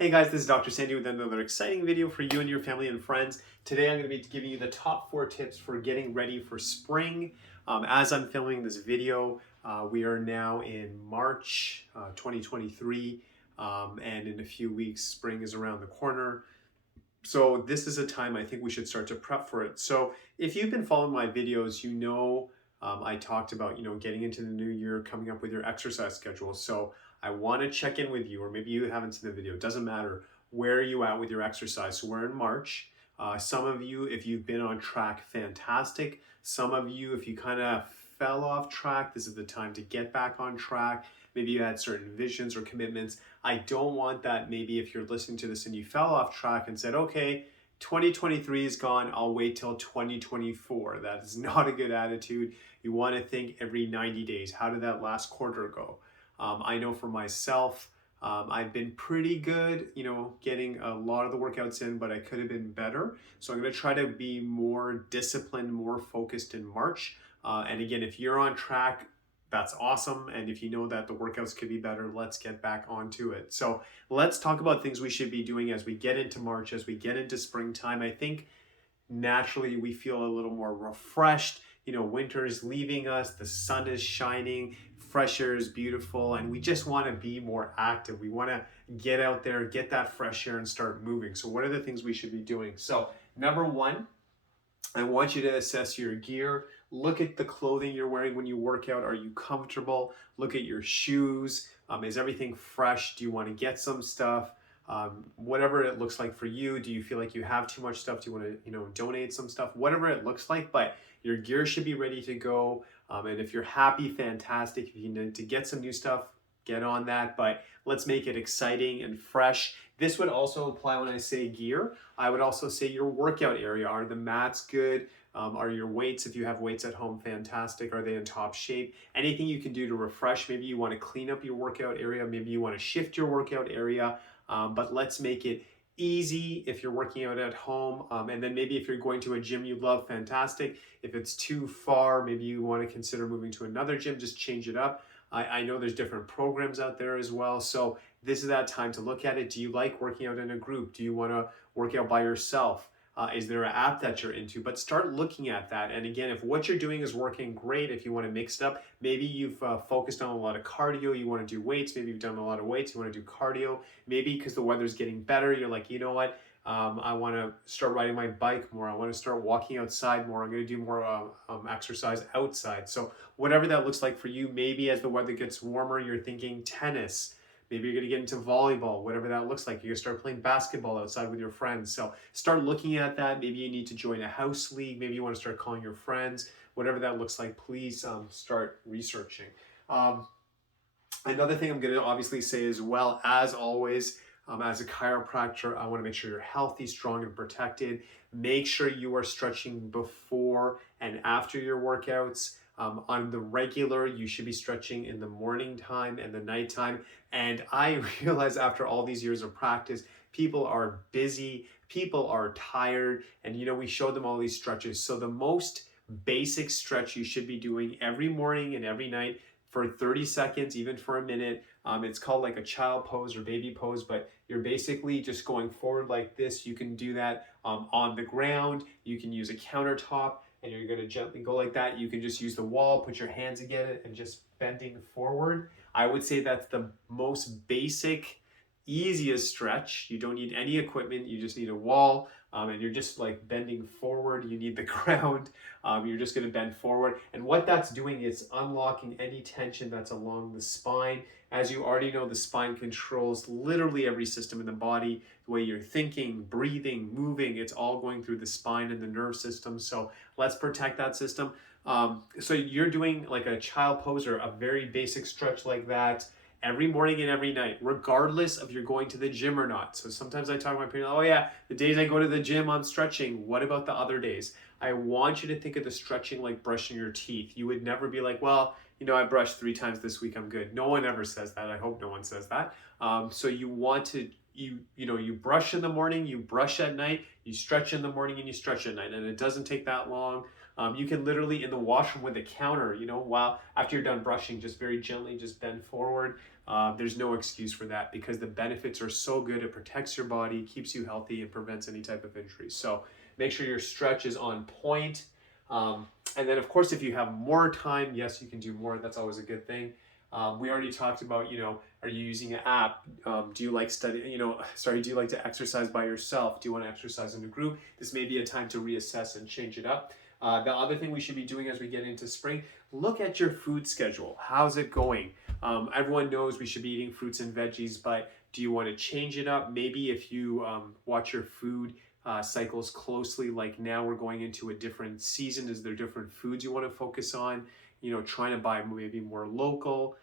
Hey guys, this is Dr. Sandy with another exciting video for you and your family and friends. Today I'm going to be giving you the top 4 tips for getting ready for spring. As I'm filming this video, we are now in March 2023, and in a few weeks, spring is around the corner. So this is a time I think we should start to prep for it. So if you've been following my videos, you know I talked about, getting into the new year, coming up with your exercise schedule. So I want to check in with you, or maybe you haven't seen the video. It doesn't matter. Where are you at with your exercise? So we're in March. Some of you, if you've been on track, fantastic. Some of you, if you kind of fell off track, this is the time to get back on track. Maybe you had certain visions or commitments. I don't want that. Maybe if you're listening to this and you fell off track and said, okay, 2023 is gone, I'll wait till 2024. That is not a good attitude. You want to think every 90 days. How did that last quarter go? I know for myself, I've been pretty good, getting a lot of the workouts in, but I could have been better. So I'm going to try to be more disciplined, more focused in March. And again, if you're on track, that's awesome. And if you know that the workouts could be better, let's get back onto it. So let's talk about things we should be doing as we get into March, as we get into springtime. I think naturally we feel a little more refreshed. Winter is leaving us, the sun is shining, fresh air is beautiful, and we just want to be more active. We want to get out there, get that fresh air, and start moving. So what are the things we should be doing? So number one, I want you to assess your gear. Look at the clothing you're wearing when you work out. Are you comfortable? Look at your shoes. Is everything fresh? Do you want to get some stuff? Whatever it looks like for you. Do you feel like you have too much stuff? Do you want to, donate some stuff? Whatever it looks like, but your gear should be ready to go. And if you're happy, fantastic. If you need to get some new stuff, get on that. But let's make it exciting and fresh. This would also apply when I say gear. I would also say your workout area. Are the mats good? Are your weights, if you have weights at home, fantastic? Are they in top shape? Anything you can do to refresh. Maybe you want to clean up your workout area. Maybe you want to shift your workout area. But let's make it easy if you're working out at home. And then maybe if you're going to a gym you love, fantastic. If it's too far, maybe you want to consider moving to another gym, just change it up. I know there's different programs out there as well. So this is that time to look at it. Do you like working out in a group? Do you want to work out by yourself? Is there an app that you're into? But start looking at that. And again, if what you're doing is working great, if you want to mix it up, maybe you've focused on a lot of cardio, you want to do weights, maybe you've done a lot of weights, you want to do cardio, maybe because the weather's getting better, you're like, you know what? I want to start riding my bike more. I want to start walking outside more. I'm going to do more exercise outside. So whatever that looks like for you, maybe as the weather gets warmer, you're thinking tennis. Maybe you're going to get into volleyball, whatever that looks like. You're going to start playing basketball outside with your friends. So start looking at that. Maybe you need to join a house league. Maybe you want to start calling your friends. Whatever that looks like, please start researching. Another thing I'm going to obviously say as well, as always, as a chiropractor, I want to make sure you're healthy, strong, and protected. Make sure you are stretching before and after your workouts. On the regular, you should be stretching in the morning time and the nighttime. And I realize after all these years of practice, people are busy, people are tired, and we show them all these stretches. So the most basic stretch you should be doing every morning and every night for 30 seconds, even for a minute. It's called like a child pose or baby pose, but you're basically just going forward like this. You can do that on the ground. You can use a countertop and you're going to gently go like that. You can just use the wall, put your hands against it and just bending forward. I would say that's the most basic, easiest stretch. You don't need any equipment. You just need a wall and you're just like bending forward. You need the ground. You're just going to bend forward. And what that's doing is unlocking any tension that's along the spine. As you already know, the spine controls literally every system in the body. The way you're thinking, breathing, moving, it's all going through the spine and the nerve system. So let's protect that system. So you're doing like a child pose or a very basic stretch like that every morning and every night, regardless of you're going to the gym or not. So sometimes I talk to my parents, oh yeah, the days I go to the gym, I'm stretching. What about the other days? I want you to think of the stretching like brushing your teeth. You would never be like, well, I brushed 3 times this week, I'm good. No one ever says that. I hope no one says that. So you want to, you brush in the morning, you brush at night, you stretch in the morning and you stretch at night. And it doesn't take that long. You can literally in the washroom with a counter, while after you're done brushing, just very gently, just bend forward there's no excuse for that because the benefits are so good. It protects your body, keeps you healthy, and prevents any type of injury. So make sure your stretch is on point. And then, of course, if you have more time, yes, you can do more. That's always a good thing. We already talked about, are you using an app? Do you like do you like to exercise by yourself? Do you want to exercise in a group? This may be a time to reassess and change it up. The other thing we should be doing as we get into spring, look at your food schedule. How's it going? Everyone knows we should be eating fruits and veggies, but do you want to change it up? Maybe if you watch your food cycles closely, like now we're going into a different season, is there different foods you want to focus on? Trying to buy maybe more local.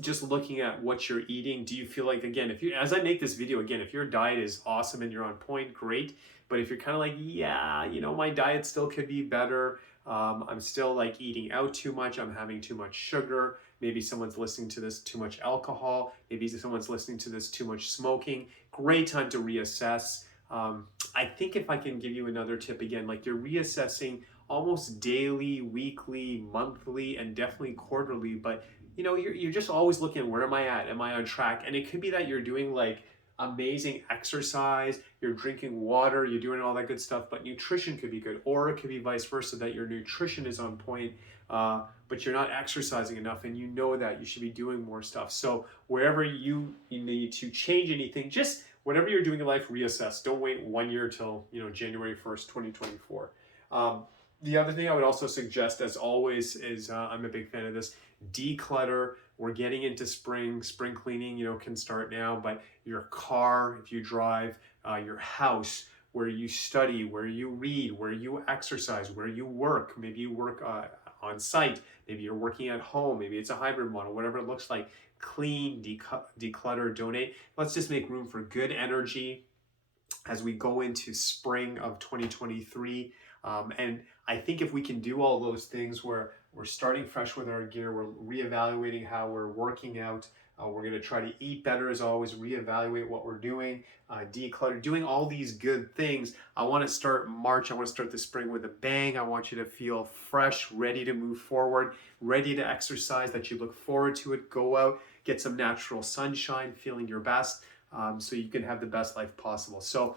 Just looking at what you're eating. Do you feel like, again, as I make this video, again, if your diet is awesome and you're on point, great. But if you're kind of like, yeah, my diet still could be better. I'm still like eating out too much. I'm having too much sugar. Maybe someone's listening to this, too much alcohol. Maybe someone's listening to this, too much smoking. Great time to reassess. I think if I can give you another tip, again, like you're reassessing almost daily, weekly, monthly, and definitely quarterly, but you're just always looking at where am I at? Am I on track? And it could be that you're doing like amazing exercise, you're drinking water, you're doing all that good stuff, but nutrition could be good, or it could be vice versa, that your nutrition is on point, but you're not exercising enough, and that you should be doing more stuff. So wherever you need to change anything, just whatever you're doing in life, reassess. Don't wait 1 year till January 1st, 2024. The other thing I would also suggest, as always, is I'm a big fan of this, declutter. We're getting into spring. Spring cleaning, can start now, but your car, if you drive, your house, where you study, where you read, where you exercise, where you work. Maybe you work on site. Maybe you're working at home. Maybe it's a hybrid model, whatever it looks like. Clean, declutter, donate. Let's just make room for good energy as we go into spring of 2023. And I think if we can do all those things where we're starting fresh with our gear, we're reevaluating how we're working out, we're going to try to eat better as always, reevaluate what we're doing, declutter, doing all these good things. I want to start March. I want to start the spring with a bang. I want you to feel fresh, ready to move forward, ready to exercise, that you look forward to it. Go out, get some natural sunshine, feeling your best, so you can have the best life possible. So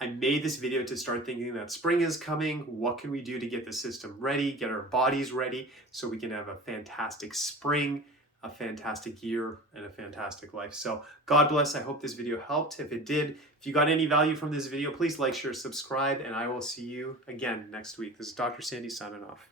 I made this video to start thinking that spring is coming. What can we do to get the system ready, get our bodies ready, so we can have a fantastic spring, a fantastic year, and a fantastic life. So God bless. I hope this video helped. If it did, if you got any value from this video, please like, share, subscribe, and I will see you again next week. This is Dr. Sandy signing off.